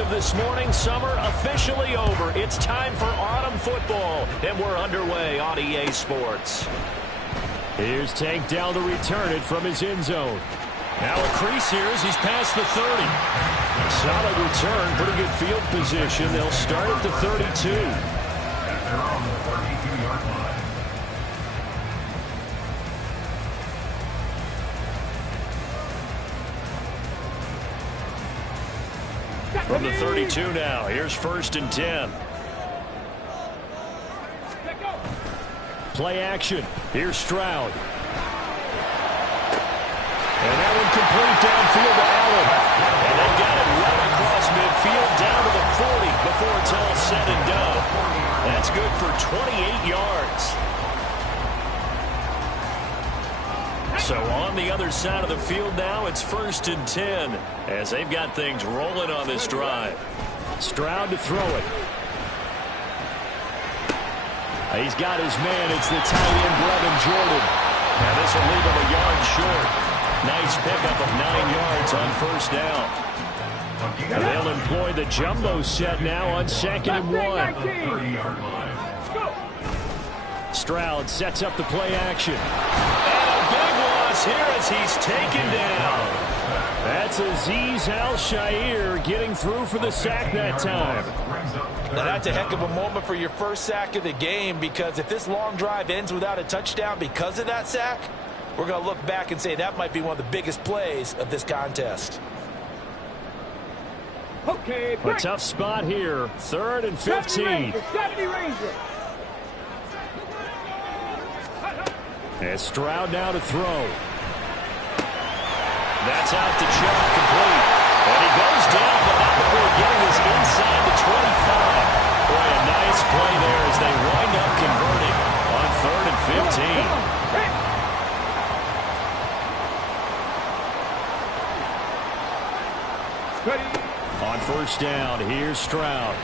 of this morning, summer officially over. It's time for autumn football, and we're underway on EA Sports. Here's Tank down to return it from his end zone. Now a crease here as he's past the 30. Solid return, pretty good field position. They'll start at the 32. They're on the 32-yard line. From the 32 now, here's 1st and 10. Play action. Here's Stroud. And that one complete downfield to Allen. And they got it well across midfield down to the 40 before it's all said and done. That's good for 28 yards. So on the other side of the field now, it's 1st and 10 as they've got things rolling on this drive. Stroud to throw it. He's got his man. It's the tight end, Brevin Jordan. And this will leave him a yard short. Nice pickup of 9 yards on 1st down. And they'll employ the jumbo set now on 2nd and 1. Stroud sets up the play action. Big loss here as he's taken down. That's Azeez Al-Shaair getting through for the sack that time. Now that's a heck of a moment for your first sack of the game, because if this long drive ends without a touchdown because of that sack, we're going to look back and say that might be one of the biggest plays of this contest. Okay, a tough spot here. 3rd and 15. 70 Ranger. And Stroud now to throw. That's out to Chubb, complete. And he goes down, but not before getting this inside the 25. Boy, a nice play there as they wind up converting on 3rd and 15. On 1st down, here's Stroud.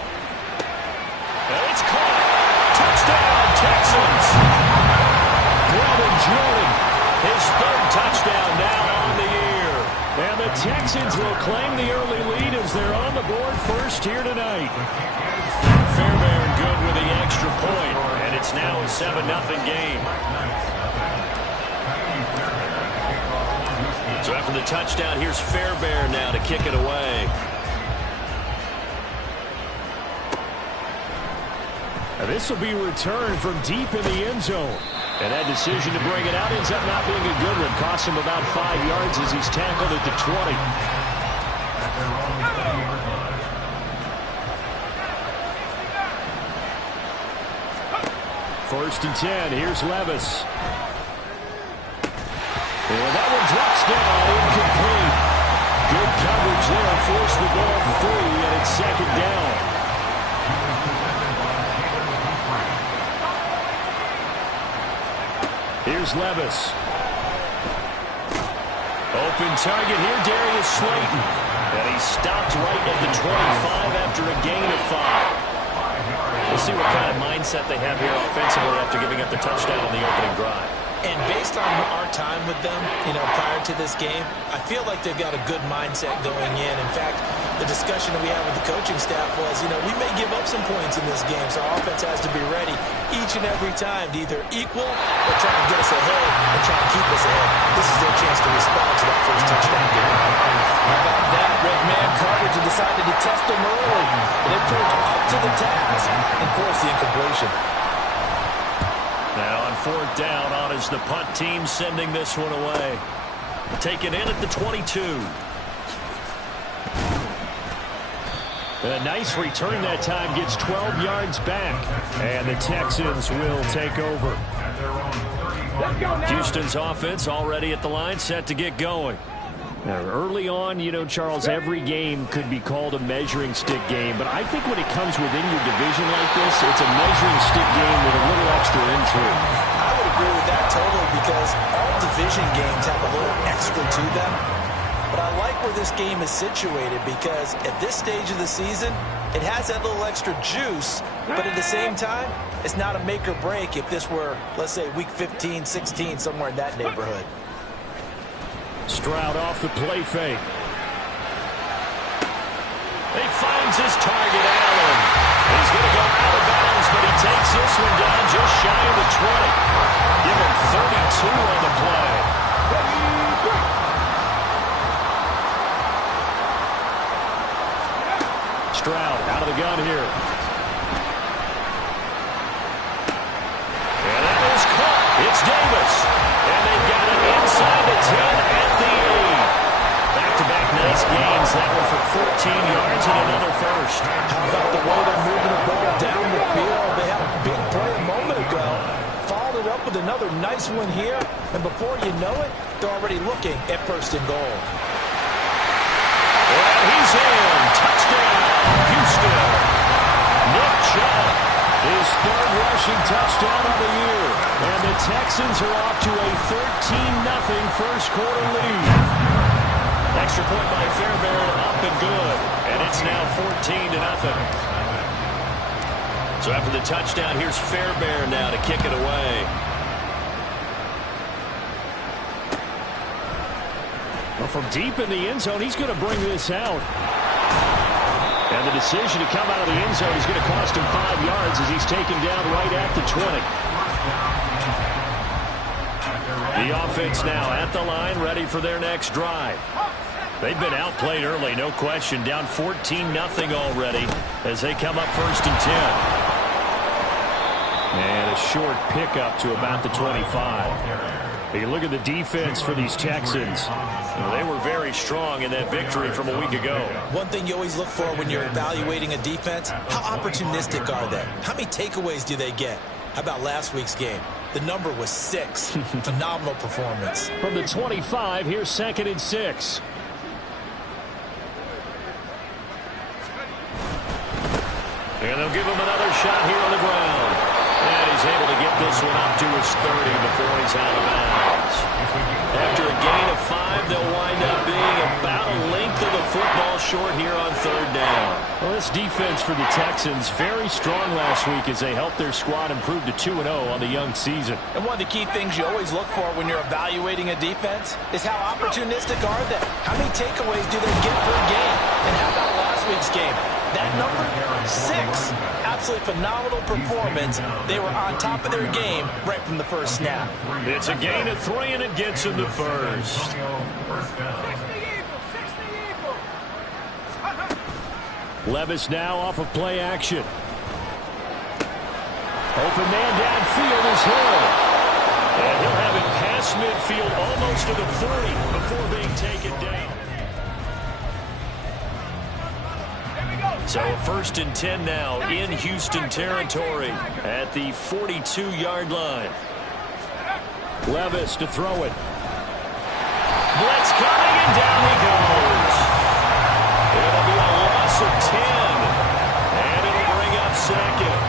And it's caught. Touchdown, Texans. Brevin Jordan, his 3rd touchdown now on the year. And the Texans will claim the early lead as they're on the board first here tonight. Fairbairn good with the extra point, and it's now a 7-0 game. So after the touchdown, here's Fairbairn now to kick it away. Now this will be returned from deep in the end zone. And that decision to bring it out ends up not being a good one. Cost him about 5 yards as he's tackled at the 20. 1st and 10. Here's Levis. And that one drops down, incomplete. Good coverage there. Forced the ball free, and it's 2nd down. Here's Levis. Open target here, Darius Slayton. And he stopped right at the 25 after a gain of 5. We'll see what kind of mindset they have here offensively after giving up the touchdown on the opening drive. And based on our time with them, prior to this game, I feel like they've got a good mindset going in. In fact, the discussion that we had with the coaching staff was, we may give up some points in this game, so our offense has to be ready each and every time to either equal or try to get us ahead and try to keep us ahead. This is their chance to respond to that first touchdown game. How about that? Red man Carter decided to test them early, and it proved up to the task and forced the incompletion. Now on 4th down, on is the punt team sending this one away. Taken in at the 22. A nice return that time, gets 12 yards back. And the Texans will take over. Houston's offense already at the line, set to get going. Now, early on, Charles, every game could be called a measuring stick game. But I think when it comes within your division like this, it's a measuring stick game with a little extra intrigue. I would agree with that totally, because all division games have a little extra to them. But I like where this game is situated, because at this stage of the season, it has that little extra juice. But at the same time, it's not a make or break if this were, let's say, week 15, 16, somewhere in that neighborhood. Stroud off the play fake. He finds his target, Allen. He's going to go out of bounds, but he takes this one down just shy of the 20. Give him 32 on the play. Stroud out of the gun here. And that is caught. It's Davis. And they've got it inside the 10 at the 8. Back-to-back nice gains. That one for 14 yards and another first. How about the way they're moving the ball down the field? They had a big play a moment ago. Followed it up with another nice one here. And before you know it, they're already looking at first and goal. And he's in. Touchdown, Houston. Nick Chubb, his third rushing touchdown of the year. And the Texans are off to a 13-0 first quarter lead. Extra point by Fairbairn, up and good. And it's now 14-0. So after the touchdown, here's Fairbairn now to kick it away. Well, from deep in the end zone, he's going to bring this out. And the decision to come out of the end zone is going to cost him 5 yards as he's taken down right at the 20. The offense now at the line, ready for their next drive. They've been outplayed early, no question. Down 14-0 already as they come up first and 10. And a short pickup to about the 25. You look at the defense for these Texans. They were very strong in that victory from a week ago. One thing you always look for when you're evaluating a defense, how opportunistic are they? How many takeaways do they get? How about last week's game? The number was 6. Phenomenal performance. From the 25, here's 2nd and 6. And they'll give him another shot here on the ground. And he's able to get this one up to his 30 before he's out of bounds. After a gain of 5, they'll wind up being about a length of the football short here on 3rd down. Well, this defense for the Texans, very strong last week as they helped their squad improve to 2-0 on the young season. And one of the key things you always look for when you're evaluating a defense is how opportunistic are they? How many takeaways do they get per game? And how about last week's game? That number, 6. Absolutely phenomenal performance. They were on top of their game right from the first snap. It's a gain of 3, and it gets him to first. Levis now off of play action. Open man downfield is Hill. And he'll have it past midfield almost to the 40 before being taken down. So 1st and 10 now in Houston territory at the 42-yard line. Levis to throw it. Blitz coming, and down he goes. It'll be a loss of 10, and it'll bring up 2nd.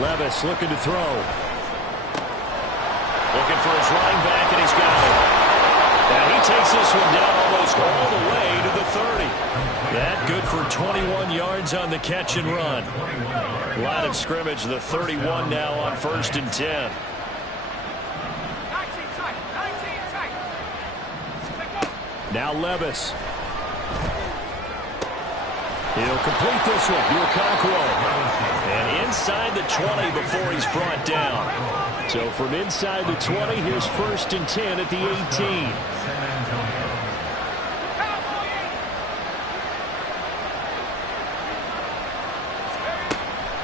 Levis looking to throw. Looking for his running back, and he's got it. And he takes this one down almost all the way to the 30. That good for 21 yards on the catch and run. Line of scrimmage, the 31 now on 1st and 10. Now Levis. He'll complete this one. Okonkwo. And inside the 20 before he's brought down. So from inside the 20, here's 1st and 10 at the 18.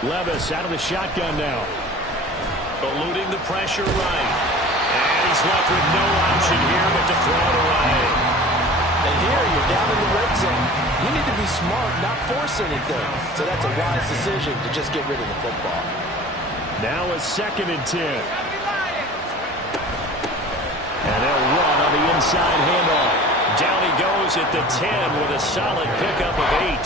Levis out of the shotgun now. Eluding the pressure right. And he's left with no option here but to throw it away. And here you're down in the red zone. You need to be smart, not force anything. So that's a wise decision to just get rid of the football. Now a 2nd and 10. And they'll run on the inside handoff. Down he goes at the 10 with a solid pickup of 8.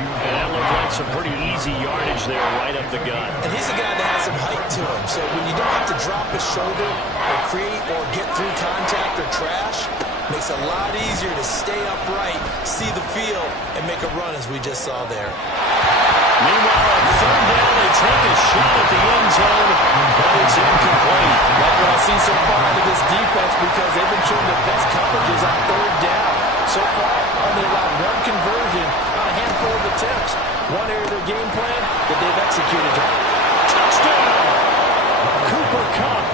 And that looked like some pretty easy yardage there right up the gut. And he's a guy that has some height to him. So when you don't have to drop his shoulder or create or get through contact or trash, Makes it a lot easier to stay upright, see the field, and make a run as we just saw there. Meanwhile, on third down, they take a shot at the end zone, but it's incomplete. Like what I see so far out of this defense, because they've been showing their best coverages on third down. So far, only allowed one conversion on a handful of attempts. One area of their game plan that they've executed. Touchdown! Cooper Kupp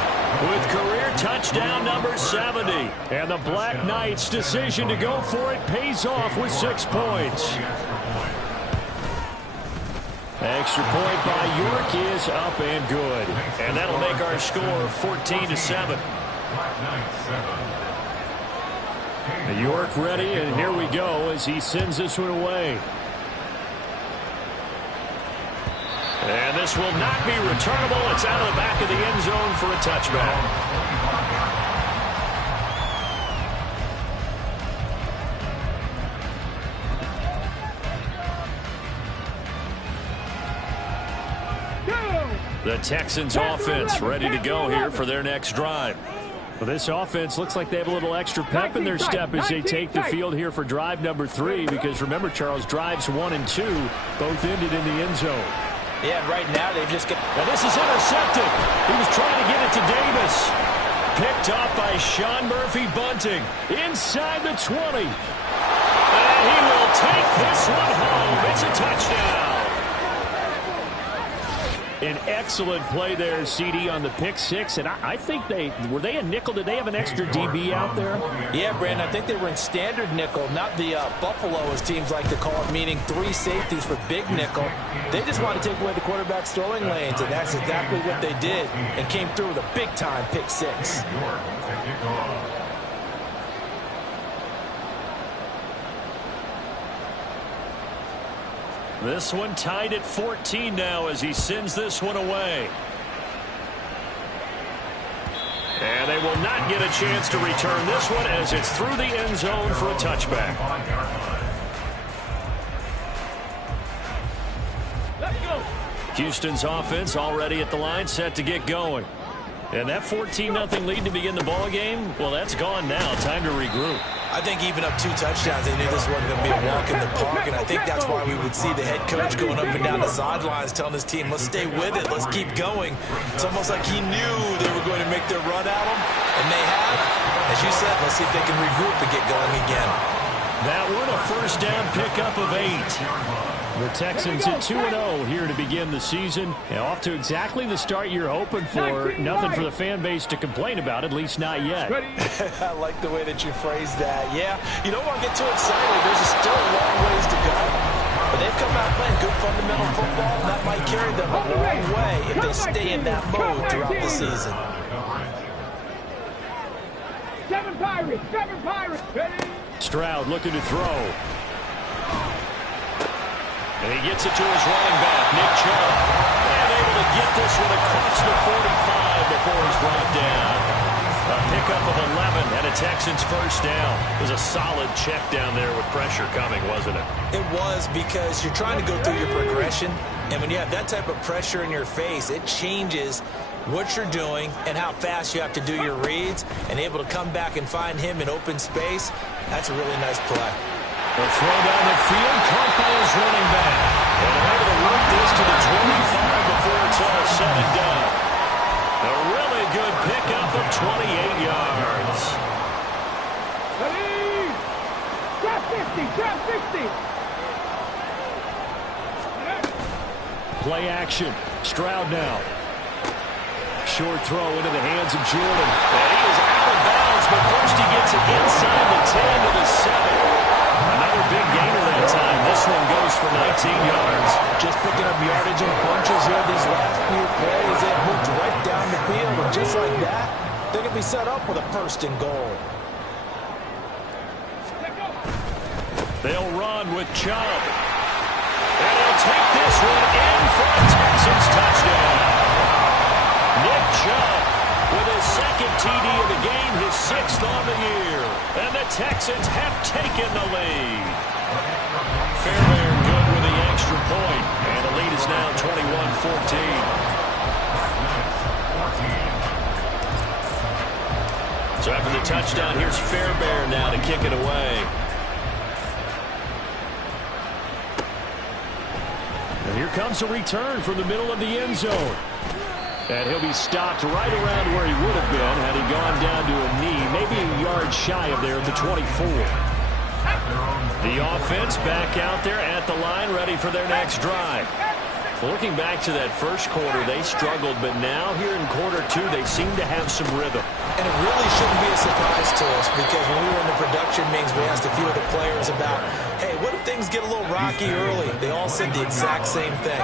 with career touchdown number 70. And the Black Knights' decision to go for it pays off with 6 points. Extra point by York is up and good. And that'll make our score 14-7. York ready, and here we go as he sends this one away. And this will not be returnable. It's out of the back of the end zone for a touchback. The Texans offense ready to go here for their next drive. Well, this offense looks like they have a little extra pep in their step as they take the field here for drive number 3, because remember, Charles, drives 1 and 2 both ended in the end zone. Yeah, right now they've just got... And this is intercepted. He was trying to get it to Davis. Picked up by Sean Murphy-Bunting. Inside the 20. And he will take this one home. It's a touchdown. An excellent play there, CD, on the pick 6. And I think were they a nickel? Did they have an extra DB out there? Yeah, Brandon, I think they were in standard nickel, not the Buffalo, as teams like to call it, meaning 3 safeties for big nickel. They just want to take away the quarterback's throwing lanes, and that's exactly what they did, and came through with a big-time pick 6. This one tied at 14 now as he sends this one away. And they will not get a chance to return this one as it's through the end zone for a touchback. Houston's offense already at the line, set to get going. And that 14-0 lead to begin the ball game, well, that's gone now. Time to regroup. I think even up 2 touchdowns, they knew this wasn't going to be a walk in the park, and I think that's why we would see the head coach going up and down the sidelines telling his team, let's stay with it, let's keep going. It's almost like he knew they were going to make their run at him, and they have. As you said, let's see if they can regroup and get going again. That one a first down pickup of 8. The Texans at 2-0 here to begin the season. And off to exactly the start you're hoping for. Nothing for the fan base to complain about, at least not yet. I like the way that you phrased that. Yeah, you don't want to get too excited. There's still a long ways to go. But they've come out playing good fundamental football, and that might carry them a long way if they stay in that mode throughout the season. 7 Pirates! 7 Pirates! Stroud looking to throw. And he gets it to his running back, Nick Chubb. And able to get this one across the 45 before he's brought down. A pickup of 11 and a Texans first down. It was a solid check down there with pressure coming, wasn't it? It was, because you're trying to go through your progression. And when you have that type of pressure in your face, it changes what you're doing and how fast you have to do your reads. And able to come back and find him in open space, that's a really nice play. The throw down the field, Campbell's running back. And they're able to work this to the 25 before it's all said and done. A really good pickup of 28 yards. Drop 50! Drop 50! Play action. Stroud now. Short throw into the hands of Jordan. And he is out of bounds, but first he gets it inside the 10 to the 7. Another big gainer that time. This one goes for 19 yards. Just picking up yardage in bunches here these last few plays. It moved right down the field, and just like that, they can be set up with a first and goal. They'll run with Chubb. And he'll take this one in for a Texans touchdown. Nick Chubb with his second TD of the game, his 6th on the year. And the Texans have taken the lead. Fairbairn good with the extra point. And the lead is now 21-14. So after the touchdown, here's Fairbairn now to kick it away. And here comes a return from the middle of the end zone. And he'll be stopped right around where he would have been had he gone down to a knee, maybe a yard shy of there at the 24. The offense back out there at the line, ready for their next drive. Looking back to that first quarter, they struggled, but now here in quarter two, they seem to have some rhythm. And it really shouldn't be a surprise to us, because when we were in the production meetings, we asked a few of the players about, hey, what if things get a little rocky early? They all said the exact same thing.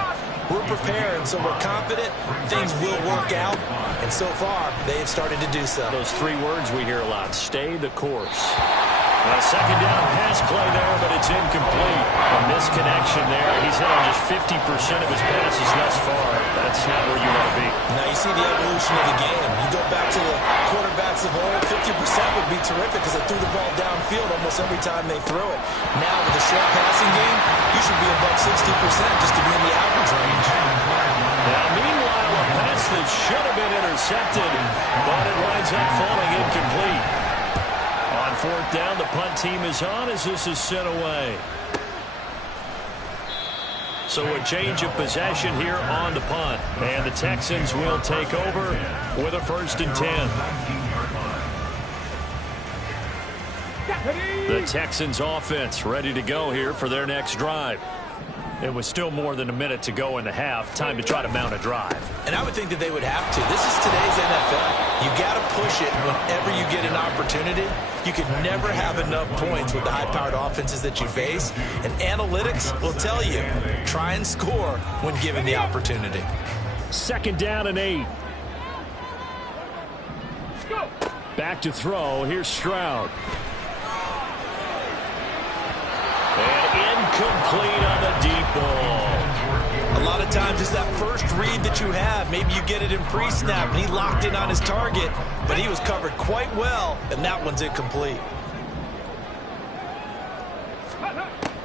We're prepared, so we're confident things will work out. And so far, they have started to do so. Those three words we hear a lot: stay the course. A second down pass play there, but it's incomplete. A misconnection there. He's hit on just 50% of his passes thus far. That's not where you want to be. Now you see the evolution of the game. You go back to the quarterbacks of old, 50% would be terrific because they threw the ball downfield almost every time they threw it. Now with the short passing game, you should be above 60% just to be in the average range. Now, meanwhile, a pass that should have been intercepted, but it winds up falling incomplete. On fourth down, the punt team is on as this is sent away. So a change of possession here on the punt. And the Texans will take over with a 1st and 10. The Texans offense ready to go here for their next drive. It was still more than a minute to go in the half. Time to try to mount a drive. And I would think that they would have to. This is today's NFL. You got to push it whenever you get an opportunity. You can never have enough points with the high-powered offenses that you face. And analytics will tell you, try and score when given the opportunity. 2nd down and 8. Back to throw. Here's Stroud. Incomplete on the deep ball. A lot of times it's that first read that you have. Maybe you get it in pre-snap, and he locked in on his target, but he was covered quite well, and that one's incomplete.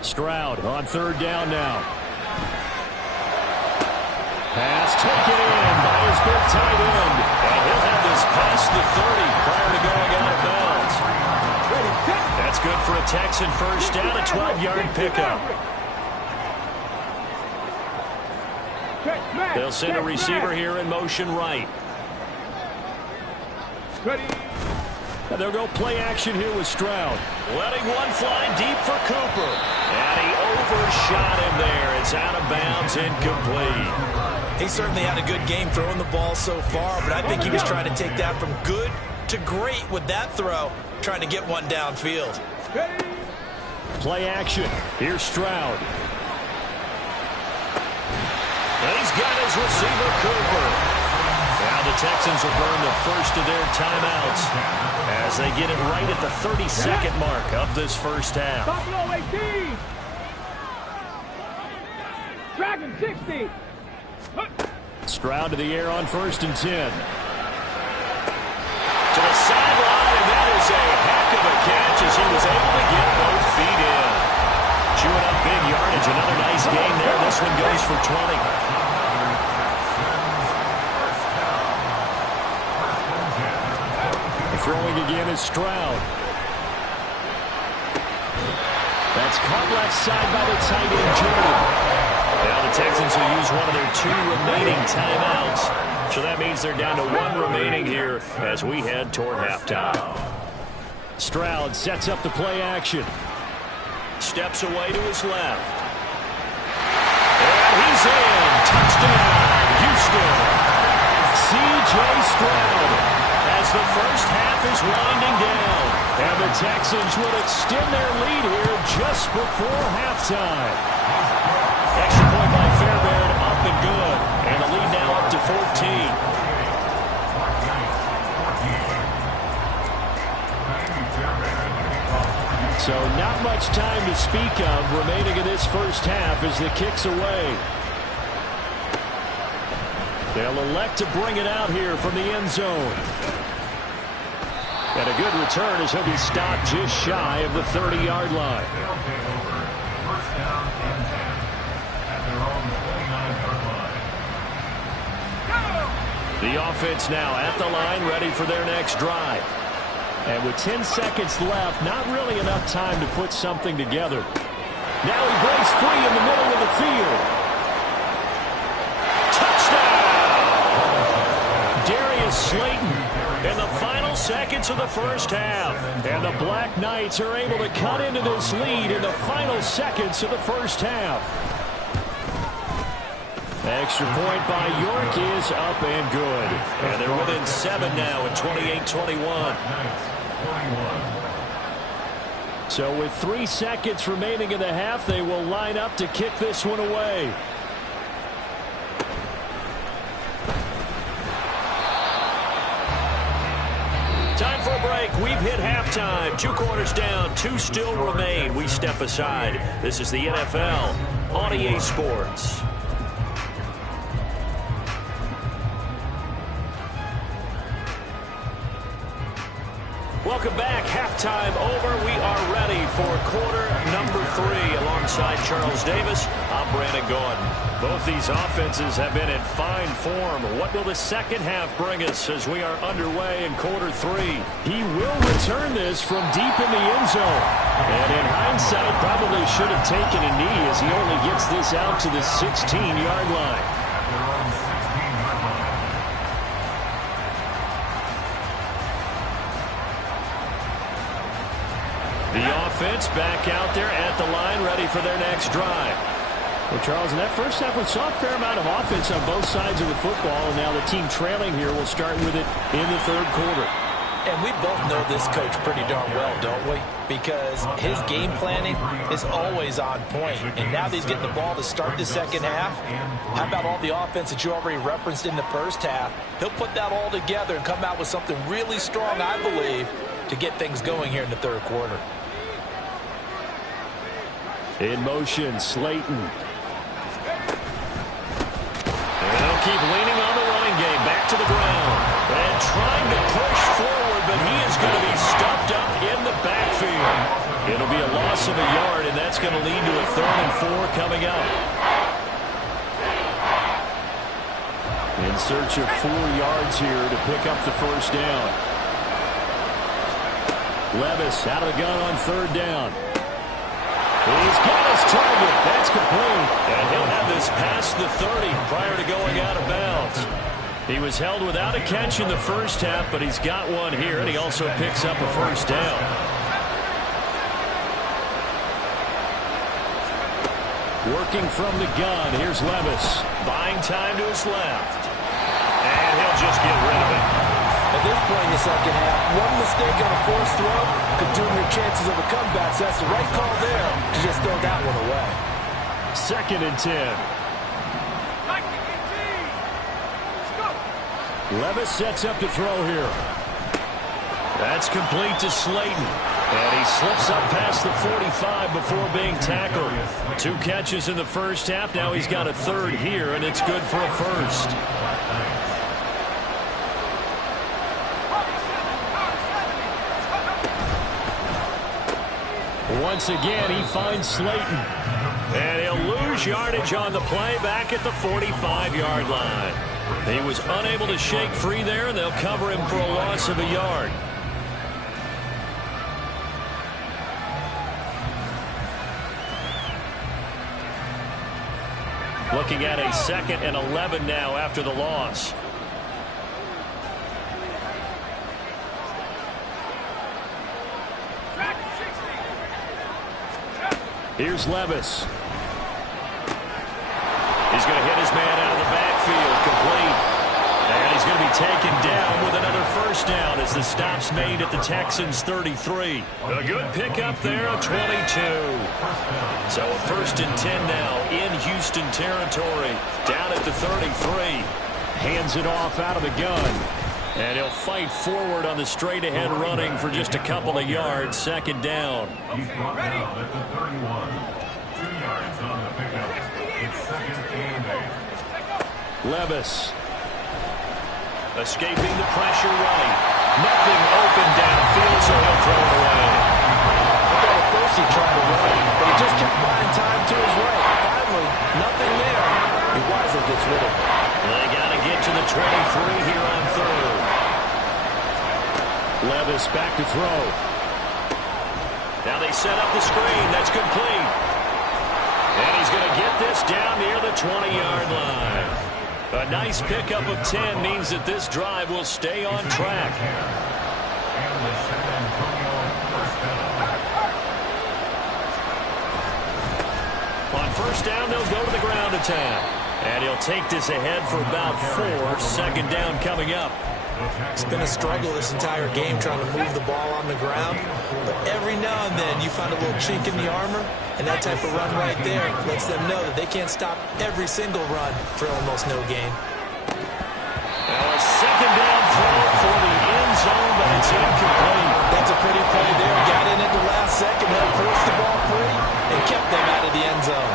Stroud on 3rd down now. Pass taken in by his big tight end. And he'll have this past the 30 prior to going out of bounds. That's good for a Texan first down, a 12-yard pickup. They'll send a receiver here in motion right. And they'll go play action here with Stroud. Letting one fly deep for Cooper. And he overshot him there. It's out of bounds, incomplete. He certainly had a good game throwing the ball so far, but I think he was trying to take that from good to great with that throw, trying to get one downfield. Play action. Here's Stroud. And he's got his receiver, Cooper. Now the Texans will burn the first of their timeouts as they get it right at the 32nd mark of this first half. Buffalo 18. Dragon 60. Stroud to the air on 1st and 10. To the sideline, and that is a heck of a catch as he was able to get both feet in. Chewing up big yardage. Another nice gain there. This one goes for 20. Throwing again is Stroud. That's caught left side by the tight end, Jordan. Now the Texans will use one of their 2 remaining timeouts. So that means they're down to 1 remaining here as we head toward halftime. Stroud sets up the play action. Steps away to his left. And he's in. Touchdown, Houston. C.J. Stroud. As the first half is winding down. And the Texans would extend their lead here just before halftime. Extra point by Fairbairn, up and good. And the lead now up to 14. So not much time to speak of remaining in this first half as the kick's away. They'll elect to bring it out here from the end zone. And a good return as he'll be stopped just shy of the 30-yard line. First down and 10 at their own 29-yard line. The offense now at the line, ready for their next drive. And with 10 seconds left, not really enough time to put something together. Now he breaks free in the middle of the field. Touchdown! Darius Slayton in the final seconds of the first half. And the Black Knights are able to cut into this lead in the final seconds of the first half. Extra point by York is up and good. And they're within 7 now at 28-21. So with 3 seconds remaining in the half, they will line up to kick this one away. Time for a break. We've hit halftime. 2 quarters down, 2 still remain. We step aside. This is the NFL on EA Sports. Welcome back. Halftime over. We are ready for quarter number 3. Alongside Charles Davis, I'm Brandon Gaudin. Both these offenses have been in fine form. What will the second half bring us as we are underway in quarter 3? He will return this from deep in the end zone. And in hindsight, probably should have taken a knee as he only gets this out to the 16-yard line. The offense back out there at the line, ready for their next drive. Well, Charles, in that first half, we saw a fair amount of offense on both sides of the football, and now the team trailing here will start with it in the third quarter. And we both know this coach pretty darn well, don't we? Because his game planning is always on point. And now that he's getting the ball to start the second half, how about all the offense that you already referenced in the first half? He'll put that all together and come out with something really strong, I believe, to get things going here in the third quarter. In motion, Slayton. And they'll keep leaning on the running game. Back to the ground. And trying to push forward, but he is going to be stuffed up in the backfield. It'll be a loss of a yard, and that's going to lead to a 3rd and 4 coming up. In search of 4 yards here to pick up the first down. Levis out of the gun on 3rd down. He's got his target. That's complete. And he'll have this past the 30 prior to going out of bounds. He was held without a catch in the first half, but he's got one here, and he also picks up a first down. Working from the gun, here's Levis. Buying time to his left. And he'll just get rid of it. At this point in the second half, one mistake on a forced throw could doom your chances of a comeback. So that's the right call there to just throw that one away. 2nd and 10. Levis sets up to throw here. That's complete to Slayton. And he slips up past the 45 before being tackled. 2 catches in the first half. Now he's got a 3rd here, and it's good for a first. Once again, he finds Slayton. And he'll lose yardage on the play back at the 45-yard line. He was unable to shake free there, and they'll cover him for a loss of a yard. Looking at a 2nd and 11 now after the loss. Here's Levis. He's going to hit his man out of the backfield, complete. And he's going to be taken down with another first down as the stop's made at the Texans' 33. A good pickup there, a 22. So a 1st and 10 now in Houston territory, down at the 33. Hands it off out of the gun. And he'll fight forward on the straight-ahead running for just a couple of yards. 2nd down. He's brought down at the 31. 2 yards on the pickup. It's 2nd and 8. Levis. Escaping the pressure running. Nothing open downfield, so he'll throw it away. I thought at first he tried to run, but he just kept buying time to his right. Finally, nothing there. He wisely gets rid of it. They got to get to the 23 here on 3rd. Levis back to throw. Now they set up the screen. That's complete. And he's going to get this down near the 20-yard line. A nice pickup of 10 means that this drive will stay on track. On first down, they'll go to the ground attack. And he'll take this ahead for about 4. Second down coming up. It's been a struggle this entire game trying to move the ball on the ground. But every now and then you find a little chink in the armor, and that type of run right there lets them know that they can't stop every single run for almost no gain. Now a second down throw for the end zone, but it's incomplete. That's a pretty play there. Got in at the last second, helped force the ball free, and kept them out of the end zone.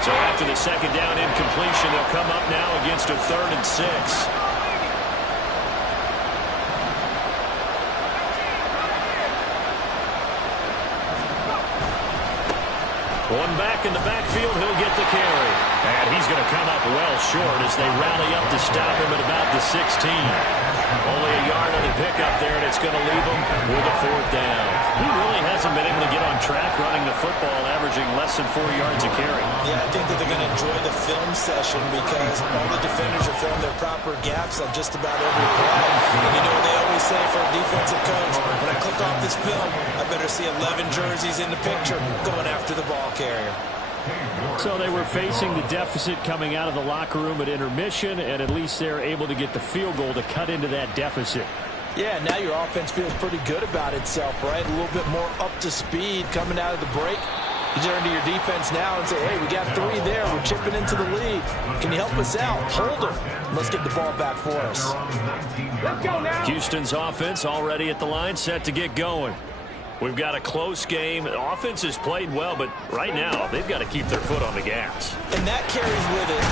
So after the second down incompletion, they'll come up now against a 3rd and 6. One back in the backfield, he'll get the carry. And he's going to come up well short as they rally up to stop him at about the 16. Only a yard on the pickup there, and it's going to leave him with a 4th down. He really hasn't been able to get on track running the football, averaging less than 4 yards a carry. Yeah, I think that they're going to enjoy the film session because all the defenders are filling their proper gaps on just about every play. And you know what they always say for a defensive coach? When I click off this film, I better see 11 jerseys in the picture going after the ball carrier. So they were facing the deficit coming out of the locker room at intermission, and at least they're able to get the field goal to cut into that deficit. Yeah, now your offense feels pretty good about itself, right? A little bit more up to speed coming out of the break. You turn to your defense now and say, hey, we got 3 there. We're chipping into the lead. Can you help us out? Hold them. Let's get the ball back for us. Let's go now. Houston's offense already at the line, set to get going. We've got a close game. The offense has played well, but right now they've got to keep their foot on the gas. And that carries with it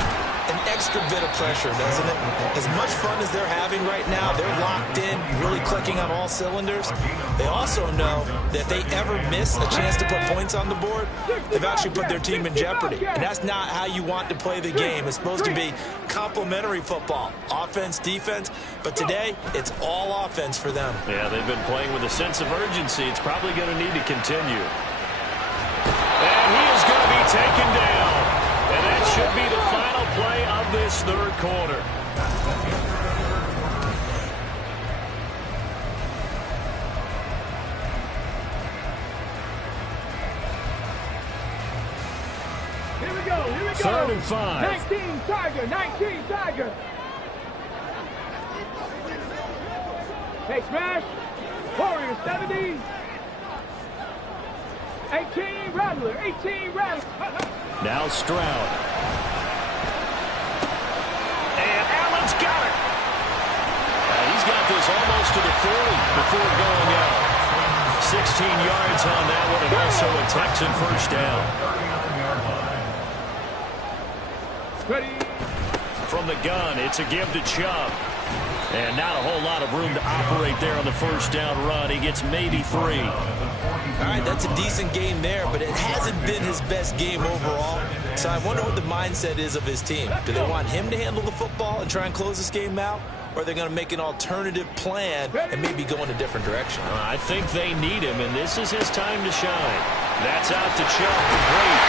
an extra bit of pressure, doesn't it? As much fun as they're having right now, they're locked in, really clicking on all cylinders. They also know that if they ever miss a chance to put points on the board, they've actually put their team in jeopardy. And that's not how you want to play the game. It's supposed to be complementary football, offense, defense. But today, it's all offense for them. Yeah, they've been playing with a sense of urgency. It's probably going to need to continue. And he is going to be taken down. And that should be the final play of this 3rd quarter. Here we go. 3rd and 5. 19 Tiger. 19 Tiger. Hey, smash. Warrior 70. 18 Rattler. 18 Rattler. Now Stroud. And Allen's got it. He's got this almost to the 40 before going out. 16 yards on that one, and also a Texan first down. Ready. From the gun, it's a give to Chubb. And not a whole lot of room to operate there on the first down run. He gets maybe 3. All right, that's a decent game there, but it hasn't been his best game overall. So I wonder what the mindset is of his team. Do they want him to handle the football and try and close this game out? Or are they going to make an alternative plan and maybe go in a different direction? I think they need him, and this is his time to shine. That's out to Chubb for great.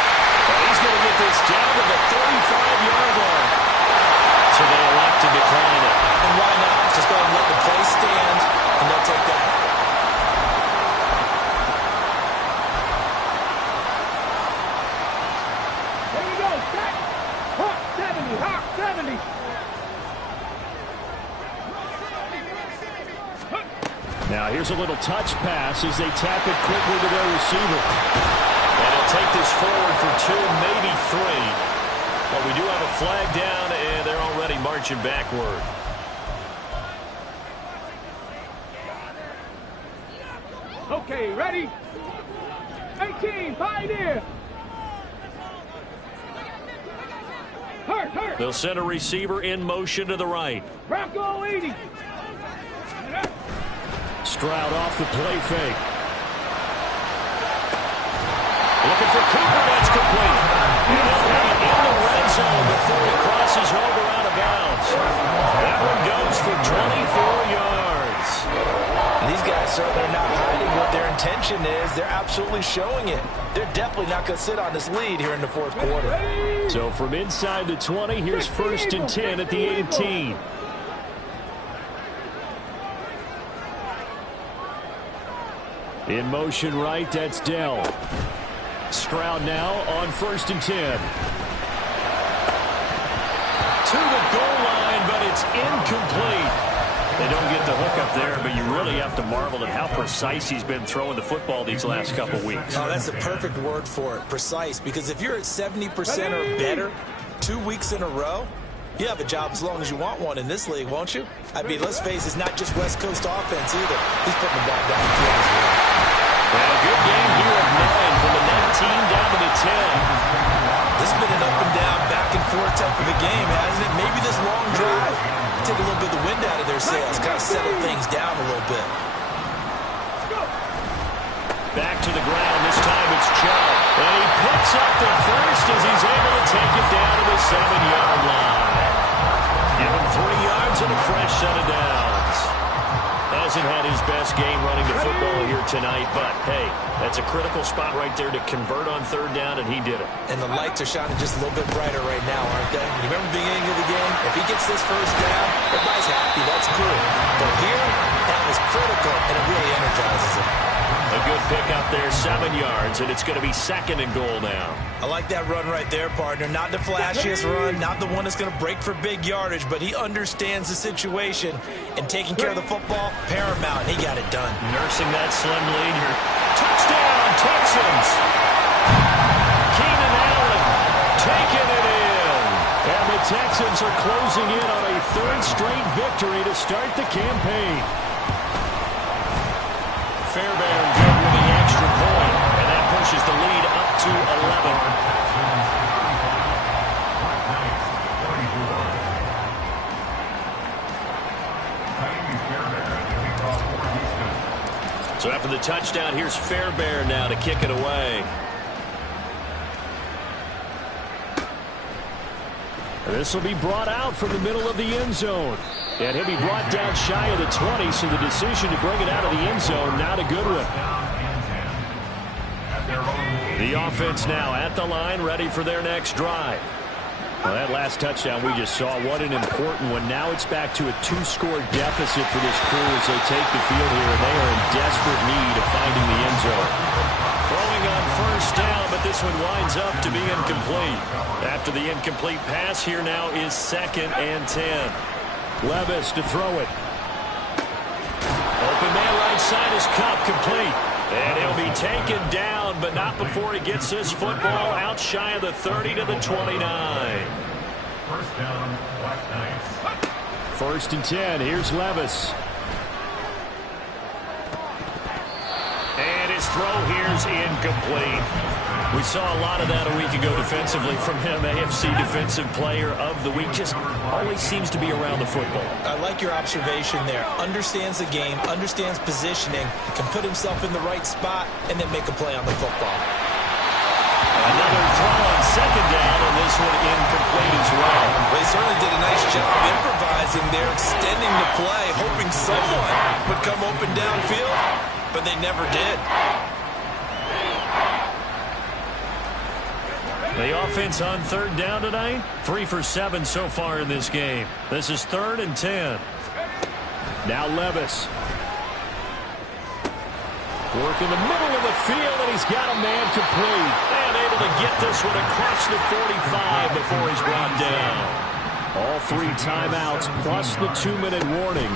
And he's going to get this down to the 35-yard line. So they elect to decline it. And why not? Just go ahead and let the play stand, and they'll take that. Here we go. Stack. Hawk 70. Hawk 70. Now here's a little touch pass as they tap it quickly to their receiver. And he'll take this forward for 2, maybe 3. But we do have a flag down, and they're already marching backward. Okay, ready? 18, Pioneer. Hurt. They'll send a receiver in motion to the right. Bronco 80. Stroud off the play fake. Looking for Cooper, that's complete. And they'll have it in the red zone before he crosses over out of bounds. That one goes for 24 yards. indication is they're absolutely showing it. They're definitely not going to sit on this lead here in the fourth quarter. So from inside the 20, here's 1st and 10 at the 18. In motion right, that's Dell. Stroud now on 1st and 10. To the goal line, but it's incomplete. They don't get the hook up there, but you really have to marvel at how precise he's been throwing the football these last couple weeks. Oh, that's a perfect word for it, precise, because if you're at 70% or better 2 weeks in a row, you have a job as long as you want one in this league, won't you? I mean, let's face it, it's not just West Coast offense either. He's putting the ball down the field as well. And a good game here of 9 from the 19 down to the 10. This has been an up and down, back and forth type of a game, hasn't it? Maybe this long drive take a little bit of the wind out of their sails, kind of settle things down a little bit. Back to the ground. This time it's Chubb. And he picks up the first as he's able to take it down to the 7-yard line. Give him 3 yards and a fresh set of downs. Hasn't had his best game running the football here tonight, but hey, that's a critical spot right there to convert on 3rd down, and he did it. And the lights are shining just a little bit brighter right now, aren't they? You remember the beginning of the game? If he gets this 1st down, everybody's happy. That's cool. But here, that was critical, and it really energizes him. A good pick up there, 7 yards, and it's going to be 2nd and goal now. I like that run right there, partner. Not the flashiest run, not the one that's going to break for big yardage, but he understands the situation, and taking care of the football, paramount. He got it done. Nursing that slim lead here. Touchdown, Texans! Keenan Allen taking it in. And the Texans are closing in on a 3rd straight victory to start the campaign. Fairbairn good with the extra point, and that pushes the lead up to 11. So after the touchdown, here's Fairbairn now to kick it away. This will be brought out from the middle of the end zone. And he'll be brought down shy of the 20, so the decision to bring it out of the end zone, not a good one. The offense now at the line, ready for their next drive. Well, that last touchdown we just saw, what an important one. Now it's back to a 2-score deficit for this crew as they take the field here, and they are in desperate need of finding the end zone. Throwing on 1st down, but this one winds up to be incomplete. After the incomplete pass, here now is 2nd and 10. Levis to throw it. Open man right side is Kupp, complete. And he'll be taken down, but not before he gets this football out shy of the 30 to the 29. 1st down, Black Knights. 1st and 10. Here's Levis. And his throw here's incomplete. We saw a lot of that a week ago defensively from him. AFC Defensive Player of the Week. Just always seems to be around the football. I like your observation there. Understands the game, understands positioning, can put himself in the right spot, and then make a play on the football. Another throw on 2nd down, and this one incomplete as well. They certainly did a nice job improvising there, extending the play, hoping someone would come open downfield, but they never did. The offense on 3rd down tonight, 3 for 7 so far in this game. This is 3rd and 10. Now Levis. Work in the middle of the field, and he's got a man complete. And able to get this one across the 45 before he's brought down. All 3 timeouts plus the 2-minute warning.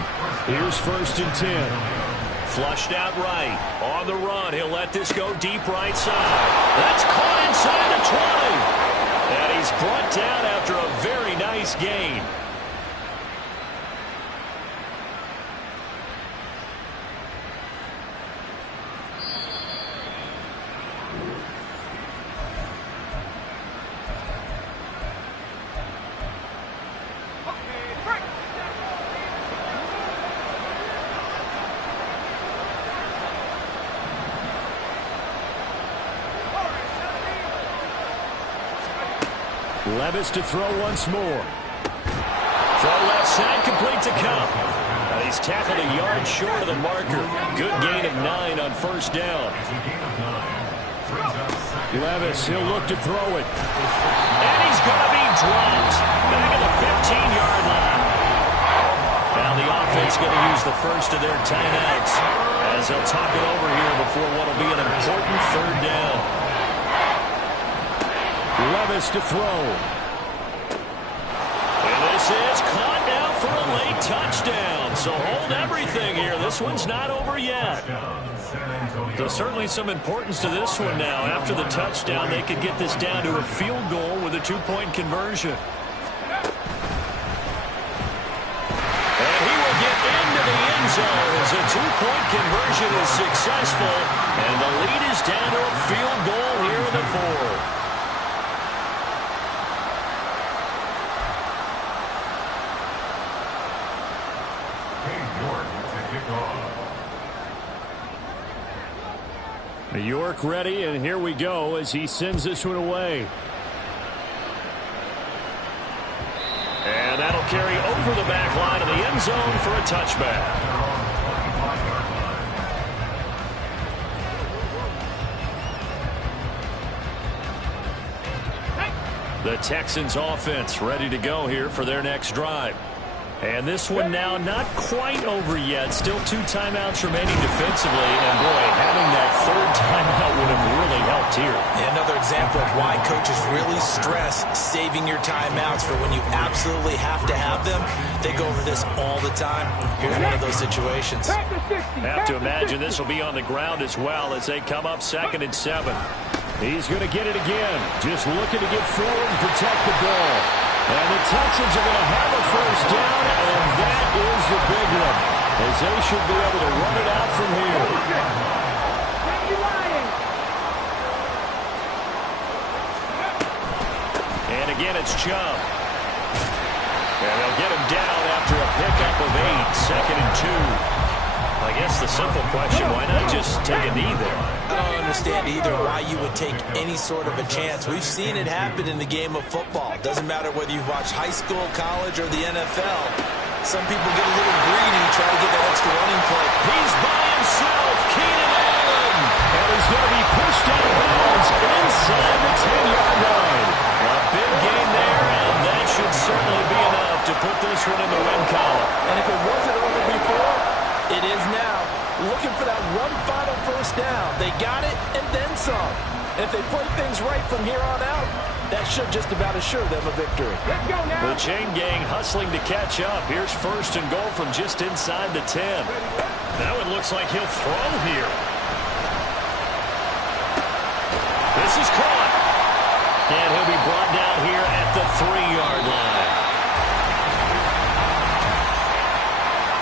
Here's 1st and 10. Flushed out right. On the run, he'll let this go deep right side. That's caught inside the 20. And he's brought down after a very nice gain. Levis to throw once more. Throw left side, complete to Kupp. He's tackled a yard short of the marker. Good gain of 9 on first down. Levis, he'll look to throw it. And he's going to be dropped back at the 15-yard line. Now the offense going to use the first of their timeouts as they'll talk it over here before what will be an important third down. Levis to throw. And this is caught now for a late touchdown. So hold everything here. This one's not over yet. So certainly some importance to this one now. After the touchdown, they could get this down to a field goal with a 2-point conversion. And he will get into the end zone as a 2-point conversion is successful. And the lead is down to a field goal here in the fourth. New York ready, and here we go as he sends this one away. And that'll carry over the back line of the end zone for a touchback. The Texans offense ready to go here for their next drive. And this one now not quite over yet. Still 2 timeouts remaining defensively. And, boy, having that third timeout would have really helped here. Yeah, another example of why coaches really stress saving your timeouts for when you absolutely have to have them. They go over this all the time. Here's one of those situations. Have to imagine this will be on the ground as well as they come up 2nd and 7. He's going to get it again. Just looking to get forward and protect the ball. And the Texans are going to have a first down, and that is the big one, as they should be able to run it out from here. And again, it's Chubb. And they'll get him down after a pickup of 8, 2nd and 2. I guess the simple question, why not just take a knee there? I don't understand either why you would take any sort of a chance. We've seen it happen in the game of football. Doesn't matter whether you've watched high school, college, or the NFL. Some people get a little greedy, try to get that extra running play. He's by himself, Keenan Allen. And he's going to be pushed out of bounds inside the 10-yard line. A big gain there, and that should certainly be enough to put this one in the win column. And if it wasn't over before, it is now. Looking for that one final first down. They got it and then some. And if they play things right from here on out, that should just about assure them a victory. Let's go now. The chain gang hustling to catch up. Here's 1st and goal from just inside the 10. Now it looks like he'll throw here. This is caught. And he'll be brought down here at the 3